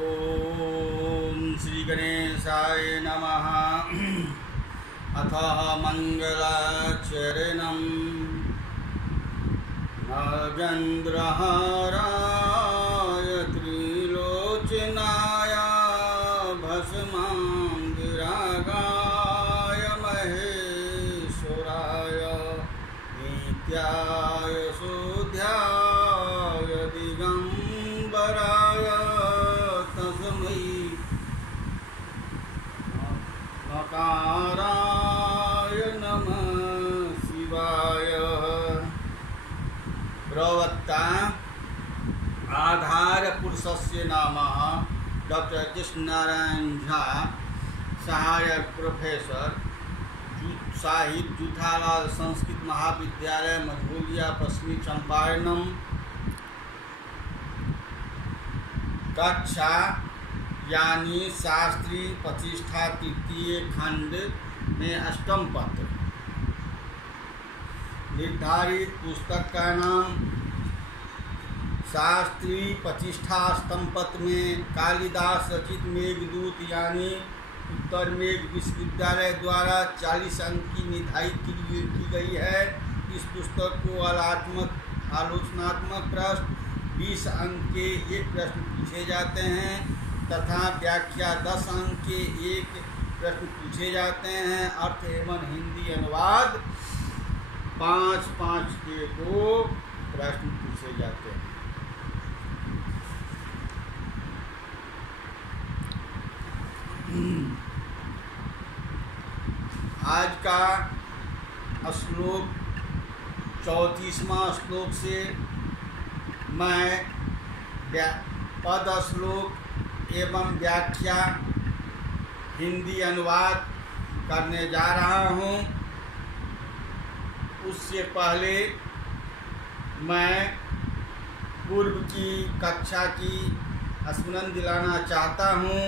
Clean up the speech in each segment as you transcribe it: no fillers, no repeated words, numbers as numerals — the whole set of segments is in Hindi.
ओम श्री गणेशाय नमः। अथ मंगलाचरणं नागेन्द्रहाराय त्रिलोचनाय भस्माङ्गरागाय महेश्वराय नित्याय शुद्धाय दिगंबराय तस्मै नकाराय नमः शिवाय। प्रवक्ता आधार पुरुषस्य नाम डॉक्टर कृष्णनारायण झा, सहायक प्रोफेसर, साहित्य, जूठालाल संस्कृत महाविद्यालय, मझौलिया, पश्चिमी चंपारणम। कक्षा यानी शास्त्री प्रतिष्ठा तृतीय खंड में अष्टम पत्र। निर्धारित पुस्तक का नाम शास्त्री प्रतिष्ठा अष्टम पत्र में कालिदास रचित मेघदूत यानी उत्तर मेघ विश्वविद्यालय द्वारा 40 अंक की निर्धारित की गई है। इस पुस्तक को आलोचनात्मक प्रश्न 20 अंक के एक प्रश्न पूछे जाते हैं तथा व्याख्या 10 अंक के एक प्रश्न पूछे जाते हैं। अर्थ एवं हिंदी अनुवाद 5-5 के 2 प्रश्न पूछे जाते हैं। आज का श्लोक 34वां श्लोक से मैं पद श्लोक एवं व्याख्या हिंदी अनुवाद करने जा रहा हूँ। उससे पहले मैं पूर्व की कक्षा की स्मरण दिलाना चाहता हूँ।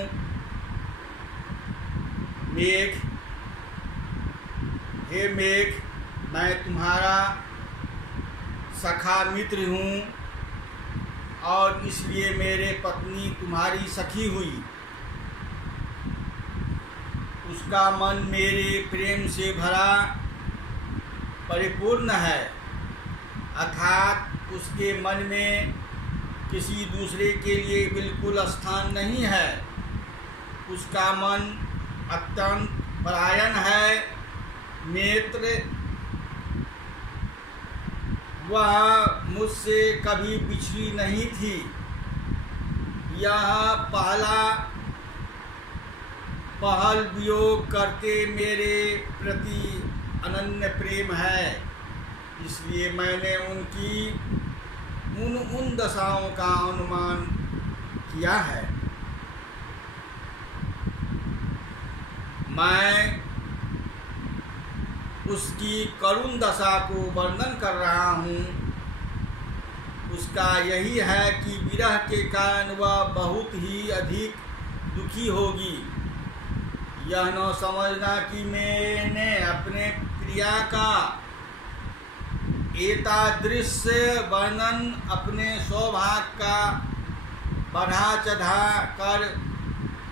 मेघ, हे मेघ, मैं तुम्हारा सखा मित्र हूँ और इसलिए मेरे पत्नी तुम्हारी सखी हुई। उसका मन मेरे प्रेम से भरा परिपूर्ण है, अर्थात उसके मन में किसी दूसरे के लिए बिल्कुल स्थान नहीं है। उसका मन अत्यंत परायण है। नेत्र, वह मुझसे कभी बिछड़ी नहीं थी। यह पहल वियोग करके मेरे प्रति अनन्य प्रेम है, इसलिए मैंने उनकी उन दशाओं का अनुमान किया है। मैं उसकी करुण दशा को वर्णन कर रहा हूँ। उसका यही है कि विरह के कारण वह बहुत ही अधिक दुखी होगी। यह न समझना कि मैंने अपने प्रिया का एतादृश वर्णन अपने सौभाग्य का बढ़ा चढ़ा कर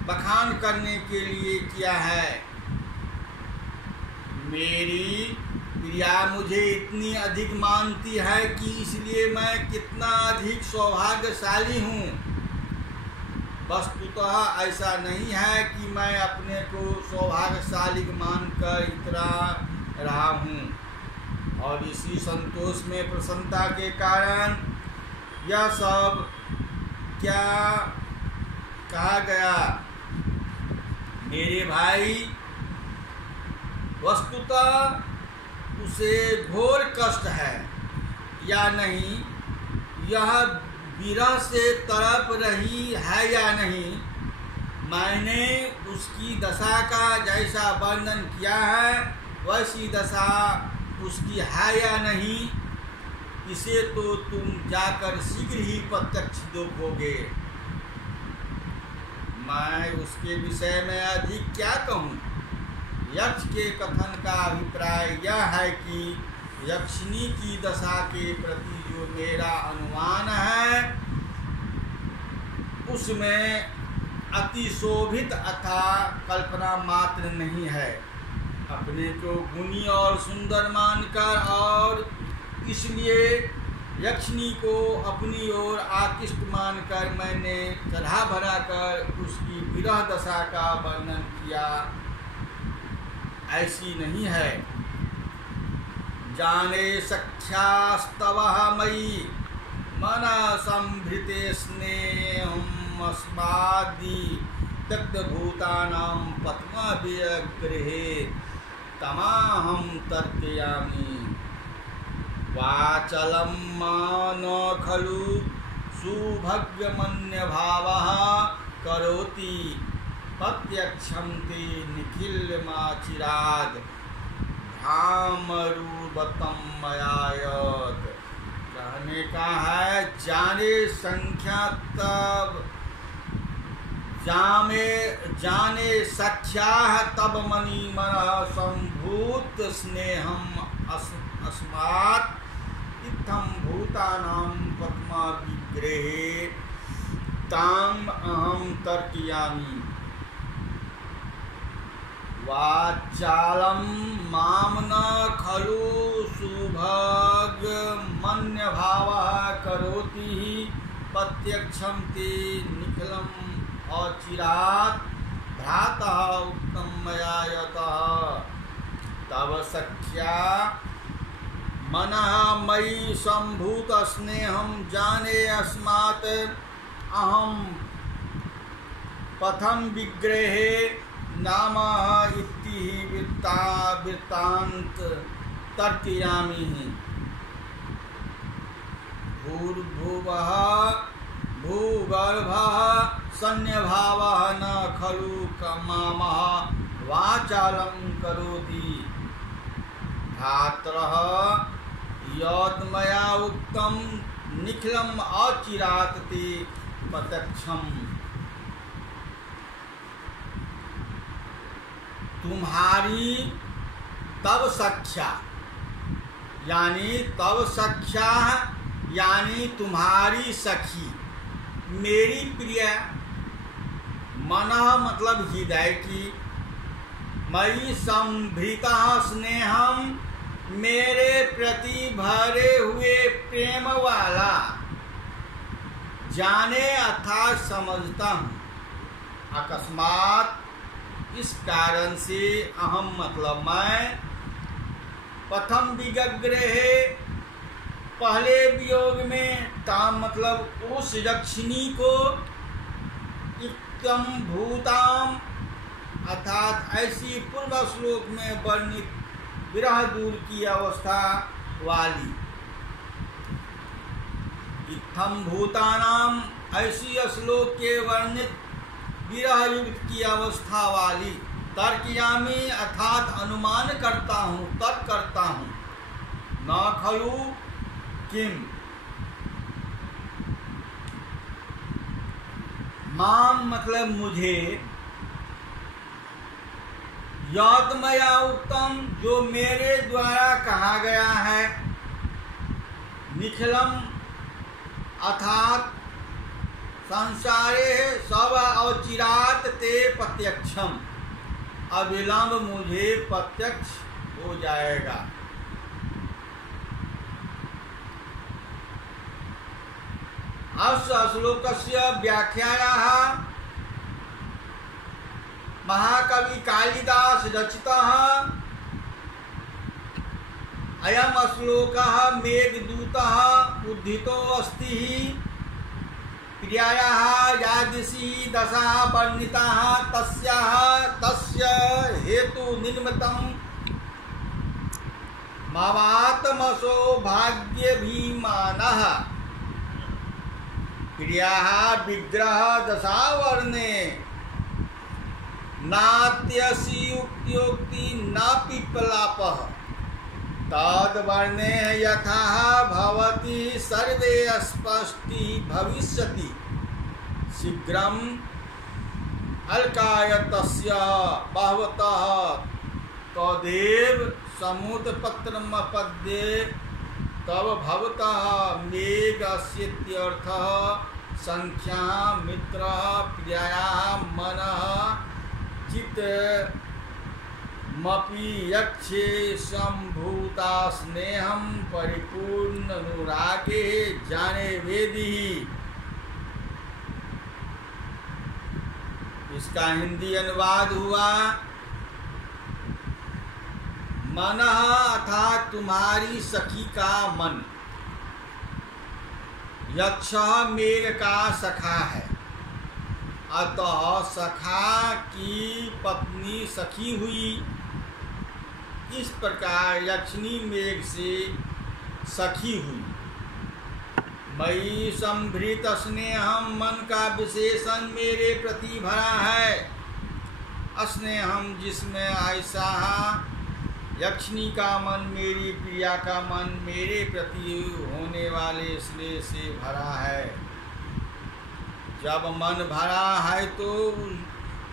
बखान करने के लिए किया है। मेरी प्रिया मुझे इतनी अधिक मानती है कि इसलिए मैं कितना अधिक सौभाग्यशाली हूँ। वस्तुतः ऐसा नहीं है कि मैं अपने को सौभाग्यशाली मानकर इतरा रहा हूँ और इसी संतोष में प्रसन्नता के कारण यह सब क्या कहा गया। मेरे भाई, वस्तुतः उसे घोर कष्ट है या नहीं, यह विरह से तड़प रही है या नहीं, मैंने उसकी दशा का जैसा वर्णन किया है वैसी दशा उसकी है या नहीं, इसे तो तुम जाकर शीघ्र ही प्रत्यक्ष देखोगे। मैं उसके विषय में अधिक क्या कहूँ। यक्ष के कथन का अभिप्राय यह है कि यक्षिणी की दशा के प्रति जो मेरा अनुमान है उसमें अति शोभित अथा कल्पना मात्र नहीं है। अपने को गुणी और सुंदर मानकर और इसलिए यक्षिणी को अपनी ओर आकृष्ट मानकर मैंने चढ़ा भरा कर उसकी विरह दशा का वर्णन किया, ऐसी नहीं है। जाने सख्यास्तवः मयि मन संभृते स्नेहम् अस्मादि दग्धभूतानां पद्मविग्रहे तमाहं तर्कयामि। वाचलं मान खलु सुभग्यमन्यभावः करोति प्रत्यक्षं ते निखिलमाचिराद भ्रामरूपतम मयायत। कहने का है, जाने संख्या तब जाने सख्या तब मणि मन संभूत स्नेहम अस्मात् इत्थं भूतानां पद्मा विग्रहे ताम अहम तर्कयामि। वाचालं माम न खलु सुभगमन्यभावः करोति प्रत्यक्षं ते निखिलम् अचिरात् भ्रातः उक्तं मया यतः। तव सख्या मनः मयि संभूत स्नेहं जाने अस्मात् अहं पथम विग्रहे नामः इति वृत्तान्त तर्कयामि। भूर्भुवः भूगर्भः सन्यभावः न खलु कामः वाचालं करोति। भ्रातरः यद्मया उक्तं निखिलम् अचिरात् ते प्रत्यक्षम्। तुम्हारी तब सख्या यानी तब सख्या यानी तुम्हारी सखी मेरी प्रिय, मन मतलब हृदय की, मयि संभृता स्नेहम मेरे प्रति भरे हुए प्रेम वाला, जाने अर्थात समझता हूँ, अकस्मात इस कारण से अहम मतलब मैं, प्रथम विग्रहे पहले वियोग में, ताम मतलब उस यक्षिणी को, इत्थं भूताम अर्थात ऐसी पूर्व श्लोक में वर्णित विरह दूर की अवस्था वाली, इत्थं भूतानाम ऐसी श्लोक के वर्णित विरह युक्त की अवस्था वाली, तर्कयामि अर्थात अनुमान करता हूँ, तर्क करता हूँ। न खलु किम माम मतलब मुझे, यद्मया उत्तम जो मेरे द्वारा कहा गया है, निखिलम अर्थात संसारे सब अचिरात ते प्रत्यक्षम, अविलंब मुझे प्रत्यक्ष हो जाएगा। अस्य श्लोकस्य व्याख्यायाः महाकवि कालिदास रचितः अयम श्लोकः मेघदूतः उद्धितो अस्ति। प्रियायाः यादृशी दशा वर्णिताः तस्य हेतु निमित्तं ममात्मसो भाग्यभिमानः प्रियाः विग्रह दशावर्णे नात्यसि उक्त्योक्ति न पिप्पलापः तद्वर्णे यथा भवति सर्वे स्पष्टि भविष्यति शीघ्रम् अलकायतस्य बहवतः तदेव समुद्रपत्रमपद्ये तव भवतः मेघस्येत्यर्थः संख्या मित्र प्रिया मन चित मपि यक्षे संभूता स्नेहम परिपूर्ण अनुरागे जाने वेदी। इसका हिंदी अनुवाद हुआ, मन अर्थात तुम्हारी सखी का मन, यक्ष मेघ का सखा है, अतः सखा की पत्नी सखी हुई। इस प्रकार यक्षिणी मेघ से सखी हुई। मयि संभृत स्नेहम, मन का विशेषण मेरे प्रति भरा है। स्नेहम जिसमें ऐसा यक्षिणी का मन, मेरी प्रिया का मन मेरे प्रति होने वाले स्नेह से भरा है। जब मन भरा है तो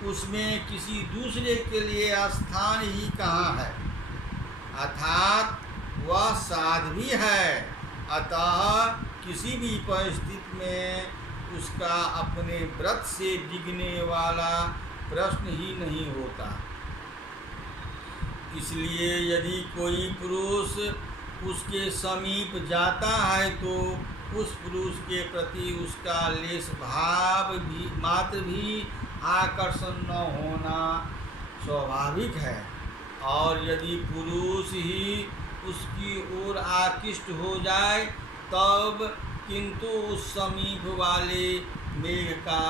उसमें किसी दूसरे के लिए स्थान ही कहाँ है, अर्थात वह साध्वी है। अतः किसी भी परिस्थिति में उसका अपने व्रत से डिगने वाला प्रश्न ही नहीं होता। इसलिए यदि कोई पुरुष उसके समीप जाता है तो उस पुरुष के प्रति उसका लेश भाव भी मात्र भी आकर्षण न होना स्वाभाविक है। और यदि पुरुष ही उसकी ओर आकृष्ट हो जाए तब किंतु उस समीप वाले मेघ का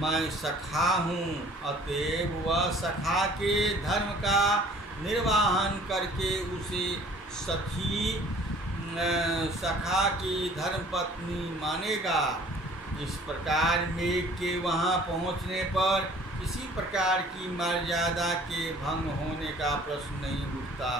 मैं सखा हूँ, अतएव वह सखा के धर्म का निर्वाहन करके उसे सखा की धर्मपत्नी मानेगा। इस प्रकार मेघ के वहाँ पहुँचने पर किसी प्रकार की मर्यादा के भंग होने का प्रश्न नहीं उठता।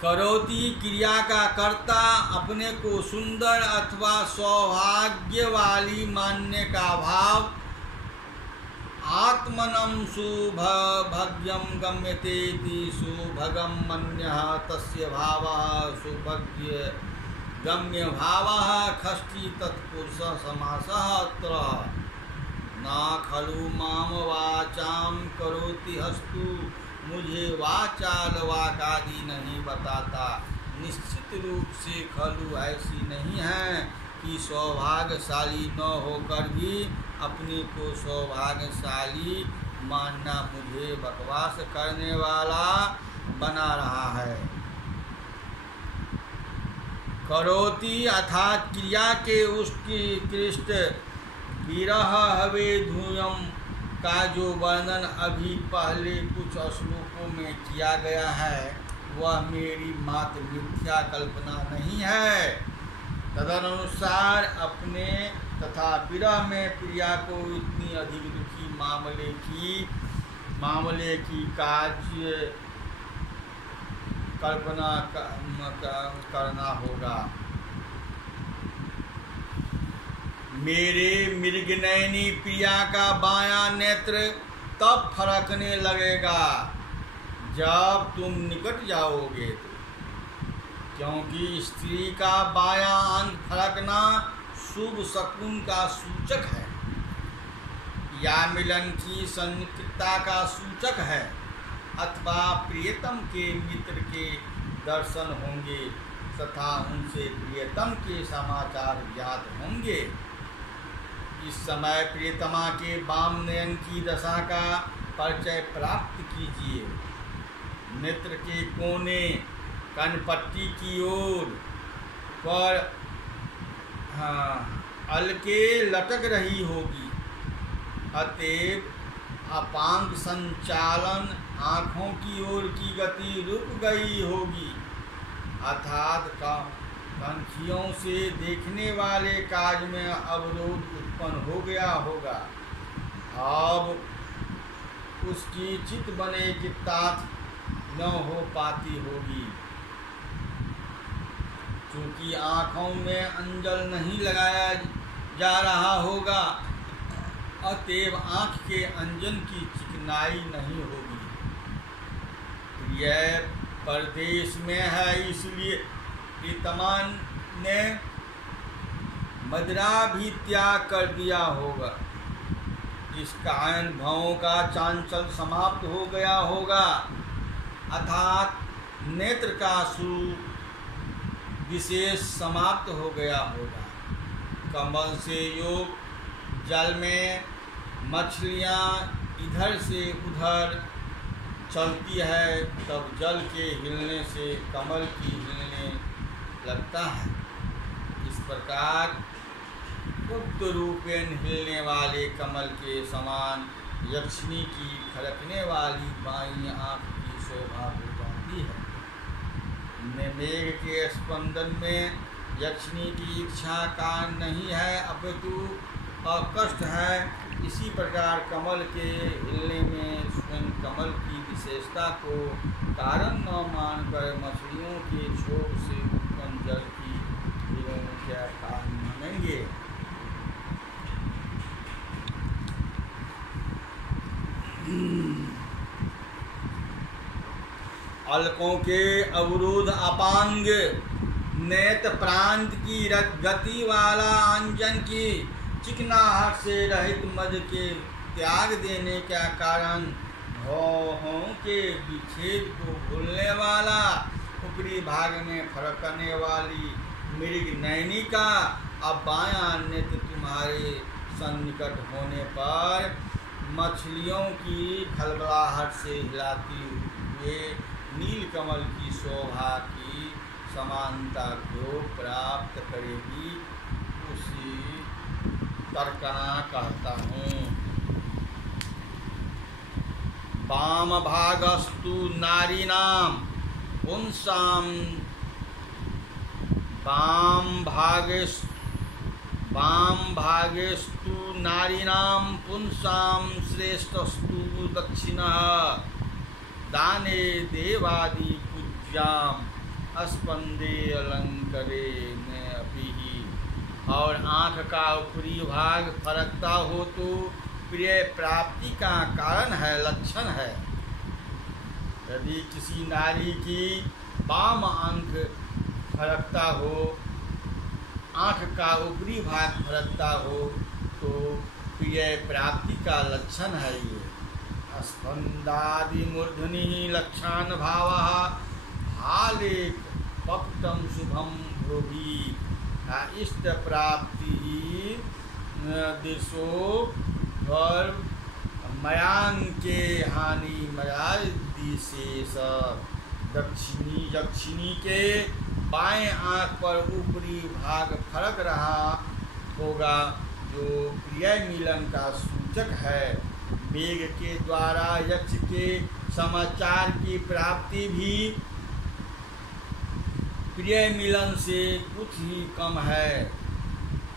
करोति क्रिया का कर्ता अपने को सुंदर अथवा सौभाग्यवाली मानने का भाव, आत्मनं सुभग्यम गम्यतेति सुभगम मन्यः तस्य भावः सुभग्य गम्य भावः खष्टि तत्पुरुष समासः अत्र न खलु माम वाचाम करोति हस्तु, मुझे वाचाल वाक आदि नहीं बताता। निश्चित रूप से खलु ऐसी नहीं है कि सौभाग्यशाली न होकर भी अपने को सौभाग्यशाली मानना मुझे बकवास करने वाला बना रहा है। करोति अर्थात क्रिया के उसकी कृष्ट विरह हवे धूयम का जो वर्णन अभी पहले कुछ श्लोकों में किया गया है वह मेरी मात्र मिथ्या कल्पना नहीं है। तदनुसार अपने तथा विरह में प्रिया को इतनी अधिक दुखी मामले की कार्य कल्पना करना होगा। मेरे मृगनयनी प्रिया का बायां नेत्र तब फरकने लगेगा जब तुम निकट जाओगे तो, क्योंकि स्त्री का बायां अंग फरकना शुभ शकुन का सूचक है या मिलन की सन्निकटता का सूचक है, अथवा प्रियतम के मित्र के दर्शन होंगे तथा उनसे प्रियतम के समाचार ज्ञात होंगे। इस समय प्रियतमा के वाम नयन की दशा का परिचय प्राप्त कीजिए। नेत्र के कोने कनपट्टी की ओर पर अलके लटक रही होगी, अतएव अपांग संचालन आँखों की ओर की गति रुक गई होगी, अर्थात कनखियों से देखने वाले काज में अवरोध उत्पन्न हो गया होगा। अब उसकी चित बने की तात न हो पाती होगी, क्योंकि आँखों में अंजल नहीं लगाया जा रहा होगा, अतएव आँख के अंजन की चिकनाई नहीं होगी। प्रिय परदेश में है, इसलिए प्रीतमान ने मदिरा भी त्याग कर दिया होगा। इस कारण भावों का चांचल समाप्त हो गया होगा, अर्थात नेत्र का विशेष समाप्त हो गया होगा। कमल से योग जल में मछलियाँ इधर से उधर चलती है, तब जल के हिलने से कमल की हिलने लगता है। इस प्रकार गुप्त रूपेण हिलने वाले कमल के समान यक्षिणी की खड़कने वाली बाईं आँख की शोभा हो जाती है। मेघ के स्पंदन में यक्षिणी की इच्छा कारण नहीं है, अपितु अकष्ट है। इसी प्रकार कमल के हिलने में स्वयं कमल की विशेषता को कारण न मानकर मछलियों के क्षोभ से उत्पन्न जल की हिलों क्या कारण मानेंगे। अलकों के अवरुद्ध अपांग नेत प्रांत की गति वाला अंजन की चिकनाहट से रहित मद के त्याग देने का कारण भौहों के विच्छेद को भूलने वाला ऊपरी भाग में फरकने वाली मृग नैनी का अब बायां नेत्र तुम्हारे सन्निकट होने पर मछलियों की खलबलाहट से हिलाती हुए नीलकमल की शोभा की समानता को प्राप्त करेगी, उसी तर्कना कहता हूँ। वाम भागस्तु नारीणाम पुंसाम वाम भागेस्तु नारीणाम पुंसाम श्रेष्ठस्तु दक्षिणः दाने देवादि पूज्याम अस्पंदे अलंकरे में अपि। और आँख का ऊपरी भाग फरकता हो तो प्रिय प्राप्ति का कारण है, लक्षण है। यदि किसी नारी की वाम आँख फरकता हो, आँख का ऊपरी भाग फरकता हो तो प्रिय प्राप्ति का लक्षण है ये। स्पंदादि मूर्धनि लक्षण भावः हाले पक्तम शुभम भोगी इष्ट प्राप्ति दिशो घर मयांके हानि मयादिशेष। दक्षिणी के बाएं आँख पर ऊपरी भाग फरक रहा होगा, जो प्रिय मिलन का सूचक है। मेघ के द्वारा यक्ष के समाचार की प्राप्ति भी प्रिय मिलन से कुछ ही कम है।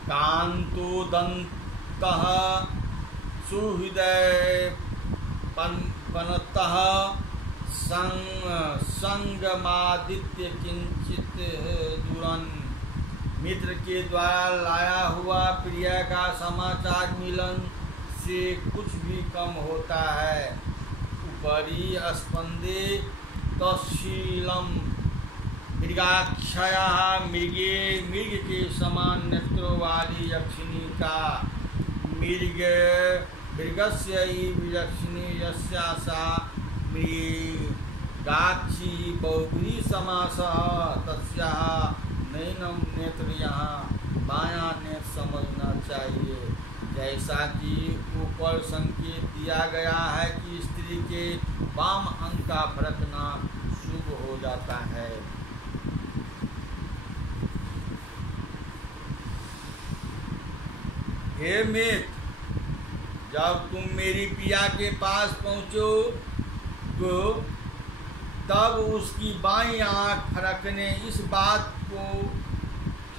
कांतो दंतः सुहृदय पनतः संगमादित्य किंचित दुरन। मित्र के द्वारा लाया हुआ प्रिय का समाचार मिलन से कुछ भी कम होता है। उपरि स्पंदे तशीलम मृगाक्षया मृग के समान नेत्रों वाली यक्षिणी का मृगस्य यक्षिणी यस्यासा मृगाक्षी बहुब्री समासः तस्याः नैनम नेत्र यहाँ बायां नेत्र समझना चाहिए। जैसा कि ऊपर संकेत दिया गया है कि स्त्री के वाम अंग का फरकना शुभ हो जाता है। हे मित्र, जब तुम मेरी पिया के पास पहुँचो तो तब उसकी बाईं आँख फरकने इस बात को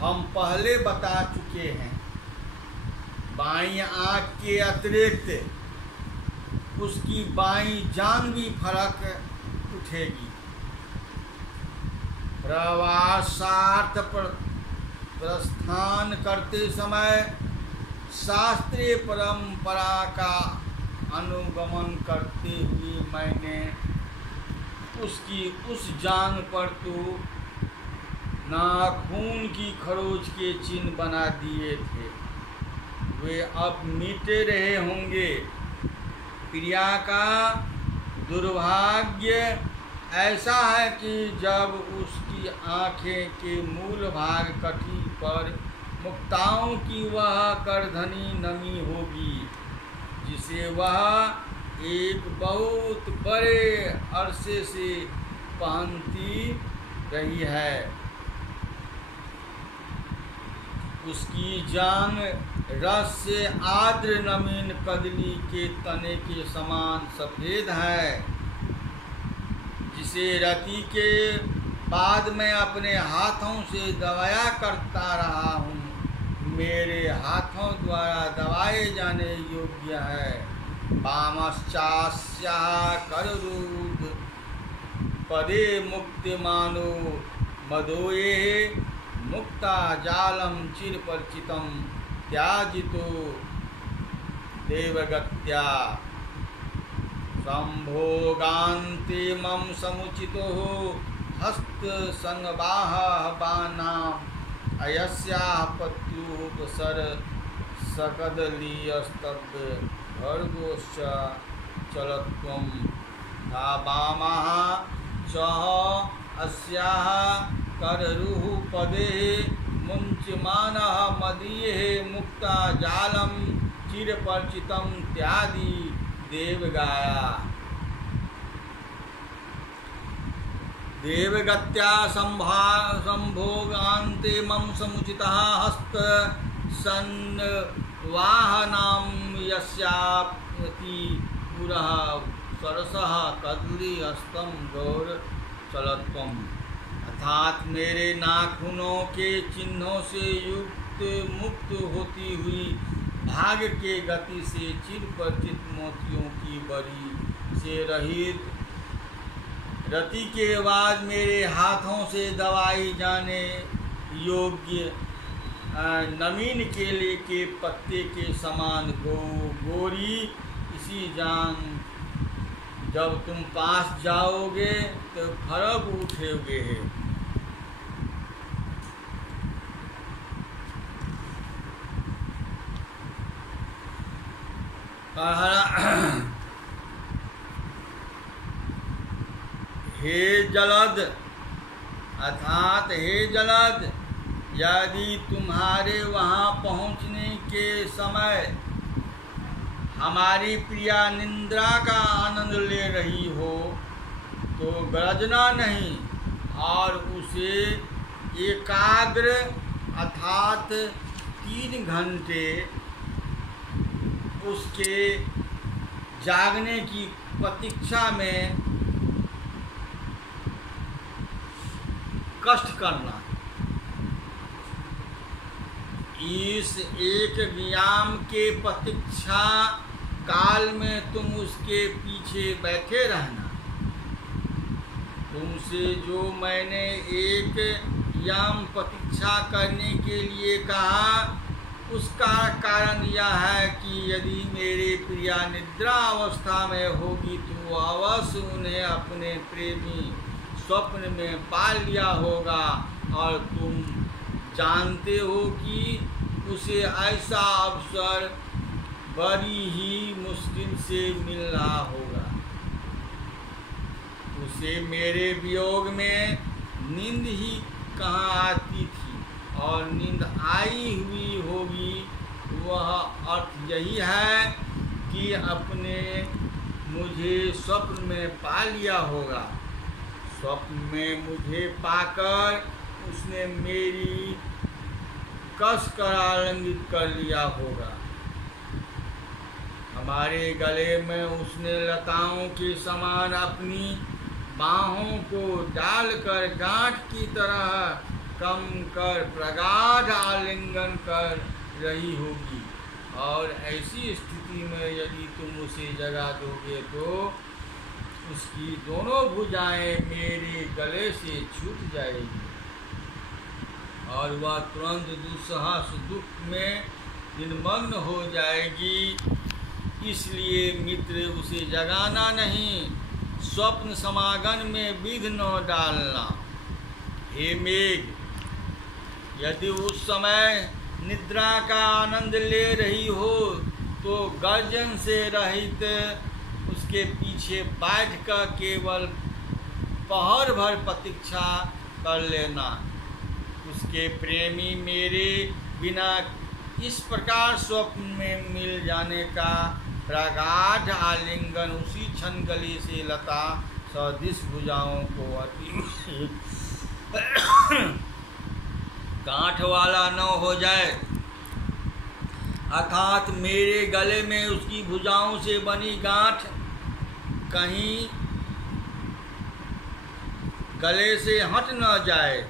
हम पहले बता चुके हैं। बाईं आँख के अतिरिक्त उसकी बाईं जांघ भी फरक उठेगी। प्रवासार्थ प्रस्थान करते समय शास्त्रीय परंपरा का अनुगमन करते हुए मैंने उसकी उस जांघ पर तो नाखून की खरोच के चिन्ह बना दिए थे, वे अब मिटे रहे होंगे। प्रिया का दुर्भाग्य ऐसा है कि जब उसकी आँखें के मूल भाग कटी पर मुक्ताओं की वह करधनी नमी होगी, जिसे वह एक बहुत बड़े अरसे से पहनती रही है। उसकी जांघ रस से आर्द्र नवीन कदली के तने के समान सफ़ेद है, जिसे रति के बाद मैं अपने हाथों से दबाया करता रहा हूँ, मेरे हाथों द्वारा दबाए जाने योग्य है। वामश्चास्याः कररूध पदे मुक्तिमानो मदोये मुक्ता जालम चिरपरिचितं त्याजितो देवगत्या संभोगान्ते मम समुचितो हस्तसंवाहवानाम् अयस्याः पत्युपसर सकदलीयस्तब्ध भर्गोश्च चलत्वं धावामः च अस्याः कररुः पदे मुञ्चमानः मदीये मुक्ता जालं चिरपरिचितं त्यादि देवगाया। देवगत्या संभोगान्ते मम समुचितः हस्त संवाहनां यस्यापि पुरः सरसः कदली हस्तं गौर चलत्वम्, अर्थात मेरे नाखूनों के चिन्हों से युक्त मुक्त होती हुई भाग्य के गति से चिरपरिचित मोतियों की बरी से रहित रति के बाद मेरे हाथों से दबाई जाने योग्य नवीन केले के पत्ते के समान गोरी इसी जान जब तुम पास जाओगे तो फरक उठोगे। हे जलद, अर्थात हे जलद, यदि तुम्हारे वहाँ पहुँचने के समय हमारी प्रिया निद्रा का आनंद ले रही हो तो गरजना नहीं और उसे एकाग्र अर्थात 3 घंटे उसके जागने की प्रतीक्षा में कष्ट करना। इस एक व्यायाम के प्रतीक्षा काल में तुम उसके पीछे बैठे रहना। तुमसे जो मैंने एक व्यायाम प्रतीक्षा करने के लिए कहा उसका कारण यह है कि यदि मेरे प्रिया निद्रा अवस्था में होगी तो अवश्य उन्हें अपने प्रेमी स्वप्न में पा लिया होगा और तुम जानते हो कि उसे ऐसा अवसर बड़ी ही मुश्किल से मिल रहा होगा। उसे मेरे वियोग में नींद ही कहाँ आती थी और नींद आई हुई होगी, वह अर्थ यही है कि अपने मुझे स्वप्न में पा लिया होगा। स्वप्न में मुझे पाकर उसने मेरी कस कर आलिंगित कर लिया होगा। हमारे गले में उसने लताओं के समान अपनी बाहों को डालकर गांठ की तरह कम कर प्रगाढ़ आलिंगन कर रही होगी और ऐसी स्थिति में यदि तुम उसे जगा दोगे तो उसकी दोनों भुजाएं मेरे गले से छूट जाएगी और वह तुरंत दुस्साहस दुख में निमग्न हो जाएगी। इसलिए मित्र, उसे जगाना नहीं, स्वप्न समागम में विघ्न न डालना। हे मेघ, यदि उस समय निद्रा का आनंद ले रही हो तो गर्जन से रहित उसके पीछे बैठकर केवल पहर भर प्रतीक्षा कर लेना। उसके प्रेमी मेरे बिना इस प्रकार स्वप्न में मिल जाने का प्रगाढ़ आलिंगन उसी क्षण गले से लता सदिश भुजाओं को अति गांठ वाला न हो जाए, अर्थात मेरे गले में उसकी भुजाओं से बनी गांठ कहीं गले से हट न जाए।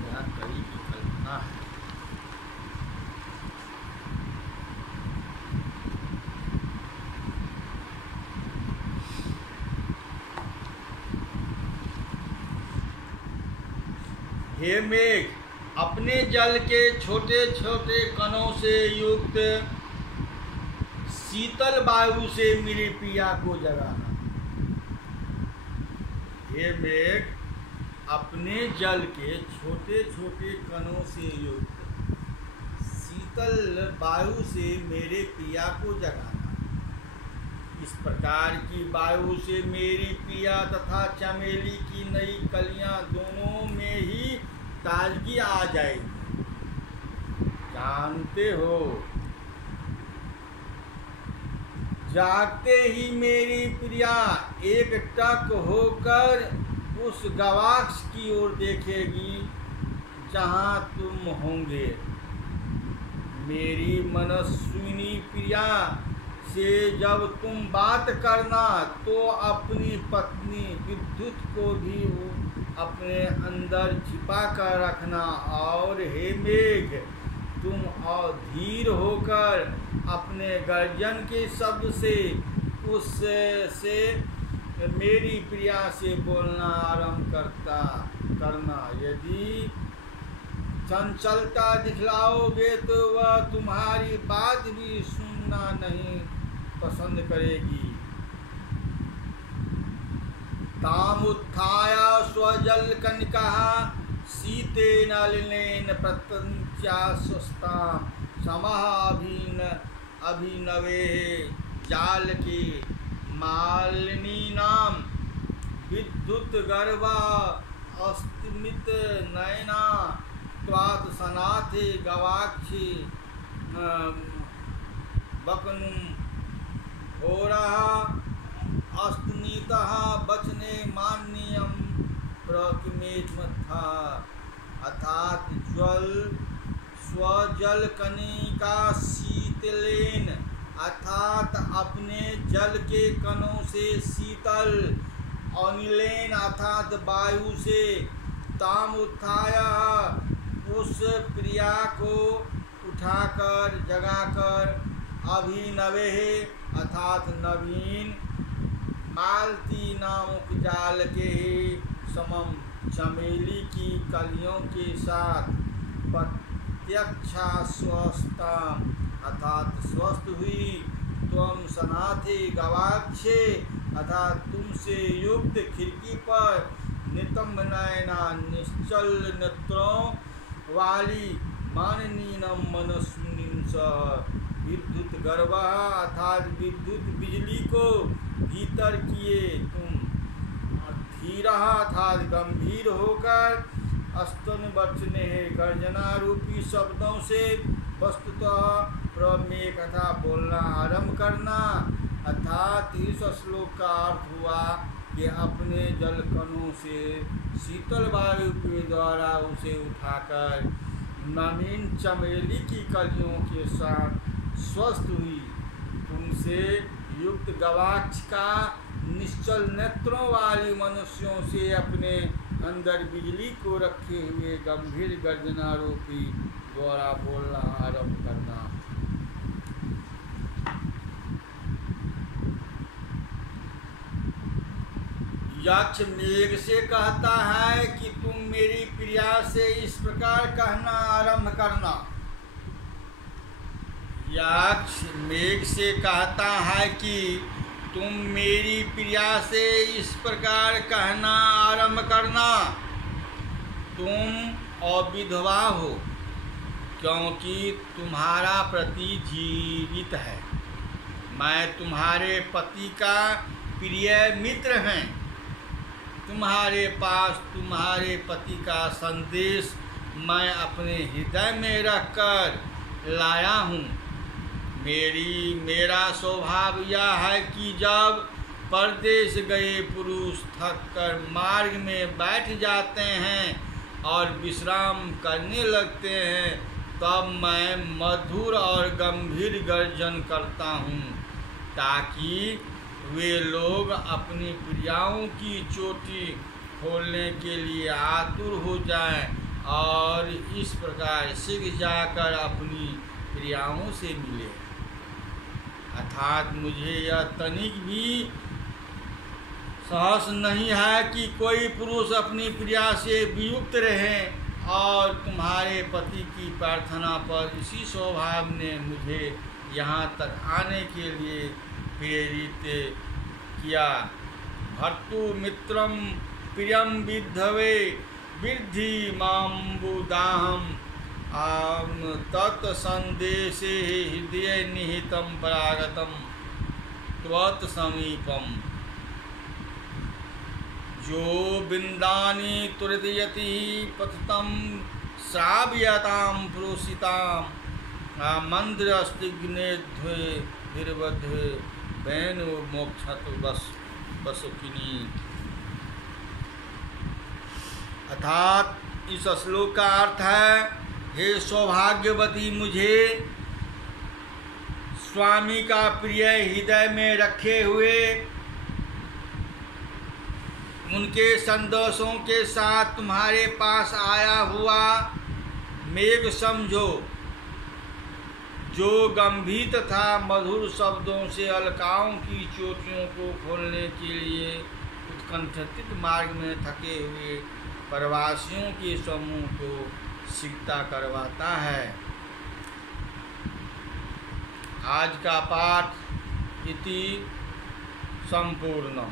क्या करी की कल्पना है। हे मेघ, अपने जल के छोटे छोटे कणों से युक्त शीतल वायु से मेरे पिया को जगाना। हे मेघ, अपने जल के छोटे छोटे कणों से युक्त शीतल वायु से मेरे पिया को जगाना। इस प्रकार की वायु से मेरी पिया तथा चमेली की नई कलियां दोनों में ही ताजगी आ जाएगी। जानते हो, जागते ही मेरी प्रिया एक टक होकर उस गवाक्ष की ओर देखेगी जहां तुम होंगे। मेरी मनस्विनी प्रिया से जब तुम बात करना तो अपनी पत्नी विद्युत को भी अपने अंदर छिपा कर रखना। और हे मेघ, तुम अधीर होकर अपने गर्जन के शब्द से उससे मेरी प्रिया से बोलना आरंभ करना। यदि चंचलता दिखलाओगे तो वह तुम्हारी बात भी सुनना नहीं पसंद करेगी। ताम उत्थाय स्वजल कनिका शीते नलिनेन प्रत्यंचास्ताम समः अभिनवे जाल के मालिनी नाम विद्युत गर्भा अस्तिमित नयना त्वात् सनाथे गवाक्षी बकनुम घोरः अस्तनीतः वचने मान्यम प्रकिमेत्मथा। अर्थात स्वजल कनिका शीतलेन, अर्थात अपने जल के कणों से शीतल, अनिलेन अर्थात वायु से, ताम उत्थाय उस प्रिया को उठाकर जगाकर, अभिनवे अर्थात नवीन, मालती नामक जाल के समम चमेली की कलियों के साथ, प्रत्यक्षा स्वस्था अर्थात स्वस्थ हुई, त्वम सनाथे गवाक्षे अर्थात तुमसे युक्त खिड़की पर, नितंब नयना निश्चल नेत्रों वाली, माननीनम मनस्विनीं सह विद्युत गर्भा अर्थात विद्युत बिजली को भीतर किए तुम, धीरा अर्थात गंभीर होकर, स्तन वचने गर्जना रूपी शब्दों से वस्तुतः प्रमेय कथा बोलना आरंभ करना। अर्थात इस श्लोक का अर्थ हुआ कि अपने जल कणों से शीतल वायु के द्वारा उसे उठाकर नवीन चमेली की कलियों के साथ स्वस्थ हुई, तुमसे युक्त गवाक्ष का निश्चल नेत्रों वाली मनुष्यों से अपने अंदर बिजली को रखे हुए गंभीर गर्जना रूपी द्वारा बोलना आरंभ करना। यक्ष मेघ से कहता है कि तुम मेरी प्रिया से इस प्रकार कहना आरंभ करना। यक्ष मेघ से कहता है कि तुम मेरी प्रिया से इस प्रकार कहना आरंभ करना, तुम अविधवा हो, क्योंकि तुम्हारा पति जीवित है। मैं तुम्हारे पति का प्रिय मित्र हैं। तुम्हारे पास तुम्हारे पति का संदेश मैं अपने हृदय में रखकर लाया हूँ। मेरा स्वभाव यह है कि जब परदेश गए पुरुष थक कर मार्ग में बैठ जाते हैं और विश्राम करने लगते हैं, तब मैं मधुर और गंभीर गर्जन करता हूँ, ताकि वे लोग अपनी प्रियाओं की चोटी खोलने के लिए आतुर हो जाएं और इस प्रकार शीघ्र जाकर अपनी प्रियाओं से मिले। अर्थात मुझे यह तनिक भी साहस नहीं है कि कोई पुरुष अपनी प्रिया से वियुक्त रहे, और तुम्हारे पति की प्रार्थना पर इसी स्वभाव ने मुझे यहाँ तक आने के लिए प्रेरित किया। भर्तु मित्रम प्रियम विद्धवे विद्धि माम्बुदाहम आम तत्संदेशे हृदय निहितम परागतम त्वत् समीपम। जो बिंदानि तुरदयति पतितं श्राव्यतां पुरुषितां मंद्रस्तिग्नेध्वे धीरवध्वे बैनु मोक्षत वसुकिनी। अर्थात इस श्लोक का अर्थ है, हे सौभाग्यवती, मुझे स्वामी का प्रिय हृदय में रखे हुए उनके संदेशों के साथ तुम्हारे पास आया हुआ मेघ समझो, जो गंभीर तथा मधुर शब्दों से अलकाओं की चोटियों को खोलने के लिए उत्कंठित मार्ग में थके हुए प्रवासियों के समूह को शीघ्रता करवाता है। आज का पाठ इति संपूर्णम।